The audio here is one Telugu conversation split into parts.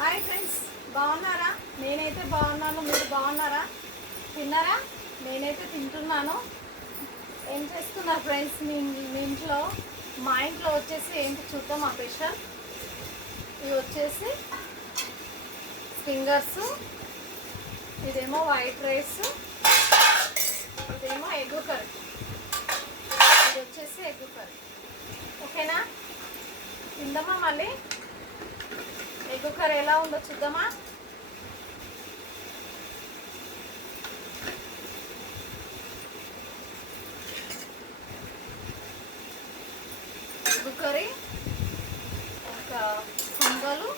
హాయ్ ఫ్రెండ్స్, బాగున్నారా? నేనైతే బాగున్నాను. మీరు బాగున్నారా? తిన్నారా? నేనైతే తింటున్నాను. ఏం చేస్తున్నారు ఫ్రెండ్స్ మీ ఇంట్లో? మా ఇంట్లో వచ్చేసి ఏంటి చూద్దాం. ఆ స్పెషల్ ఇవి వచ్చేసి ఫింగర్స్, ఇదేమో వైట్ రైస్, ఇదేమో ఎగ్ కర్రీ. ఇది వచ్చేసి ఎగ్ కర్రీ. ఓకేనా? తిందామా? మళ్ళీ ఎగ్ కర్రీ ఎలా ఉందో చూద్దామా? ఎగ్ కర్రీ, ఒక pongal,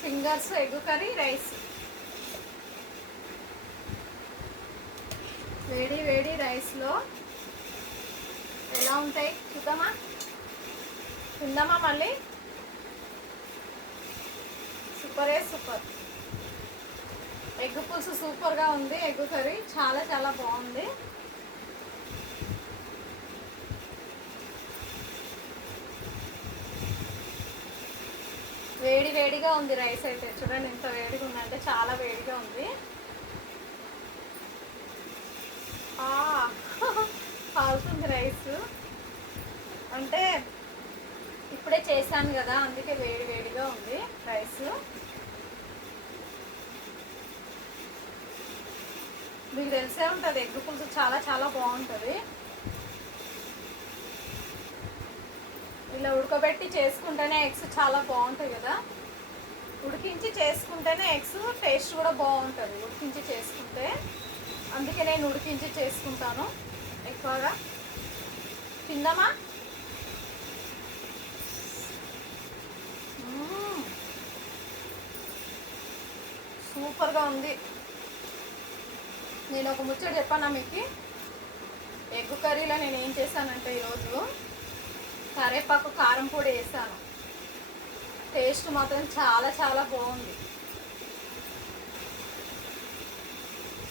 fingers, egg curry, rice. వేడి వేడి రైస్లో ఎలా ఉంటాయి చూద్దామా? తిందామా మళ్ళీ? సూపరే సూపర్. ఎగ్ పులుసు సూపర్గా ఉంది. ఎగ్ కర్రీ చాలా చాలా బాగుంది. వేడి వేడిగా ఉంది రైస్ అయితే. చూడండి ఎంత వేడిగా ఉందంటే, చాలా వేడిగా ఉంది. కాలుతుంది రైస్. అంటే ఇప్పుడే చేశాను కదా, అందుకే వేడి వేడిగా ఉంది రైస్. మీకు తెలిసే ఉంటుంది, ఎగ్ పులుసు చాలా చాలా బాగుంటుంది. ఇలా ఉడకబెట్టి చేసుకుంటేనే ఎగ్స్ చాలా బాగుంటాయి కదా. ఉడికించి చేసుకుంటేనే ఎగ్స్ టేస్ట్ కూడా బాగుంటుంది ఉడికించి చేసుకుంటే. అందుకే నేను ఉడికించి చేసుకుంటాను ఎక్కువగా. తిందామా? సూపర్గా ఉంది. నేను ఒక ముచ్చట చెప్పానా మీకు? ఎగ్ కర్రీలో నేను ఏం చేశానంటే, ఈరోజు కరేపాకు కారం పొడి వేసాను. టేస్ట్ మాత్రం చాలా చాలా బాగుంది.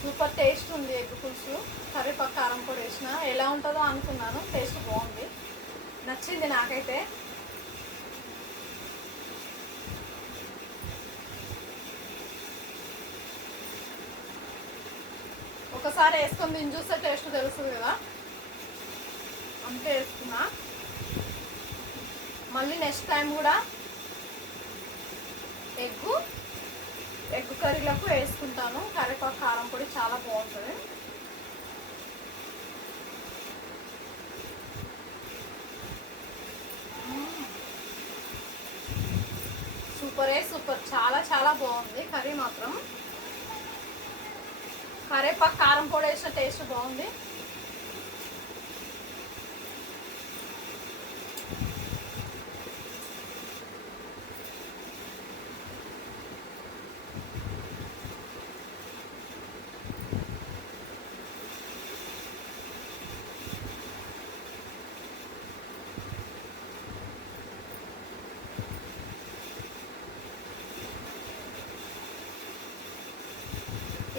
సూపర్ టేస్ట్ ఉంది ఎగ్ పులుసు. కరేపాకు కారం పొడి వేసిన ఎలా ఉంటుందో అనుకున్నాను. టేస్ట్ బాగుంది, నచ్చింది నాకైతే. ఒకసారి వేసుకొని దీన్ని చూస్తే టేస్ట్ తెలుస్తుంది కదా, అంతే వేసుకున్నా. మళ్ళీ నెక్స్ట్ టైం కూడా ఎగ్ కర్రీలకు వేసుకుంటాను. కరివేపాకు కారం పొడి చాలా బాగుంటుంది. సూపరే సూపర్. చాలా చాలా బాగుంది కర్రీ మాత్రం. కరివేపాకు కారం పొడి వేసిన టేస్ట్ బాగుంది.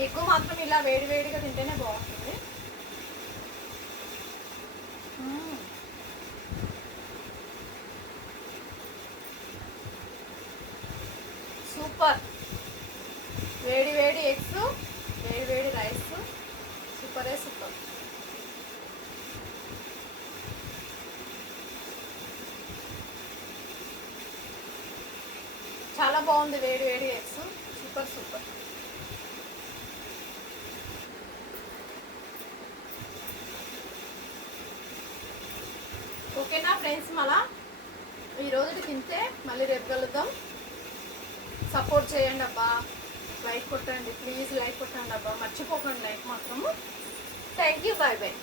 ఎగ్ మాత్రం ఇలా వేడి వేడిగా తింటేనే బాగుంటుంది. సూపర్. వేడి వేడి ఎగ్స్, వేడి వేడి రైస్, సూపరే సూపర్. చాలా బాగుంది వేడి వేడి ఎగ్స్. Super super. ఓకేనా ఫ్రెండ్స్? మళ్ళా ఈరోజు తింటే మళ్ళీ రేపు కలుద్దాం. సపోర్ట్ చేయండి అబ్బా. లైక్ కొట్టండి ప్లీజ్, లైక్ కొట్టండి అబ్బా, మర్చిపోకండి లైక్ మాత్రము. Thank you, bye bye.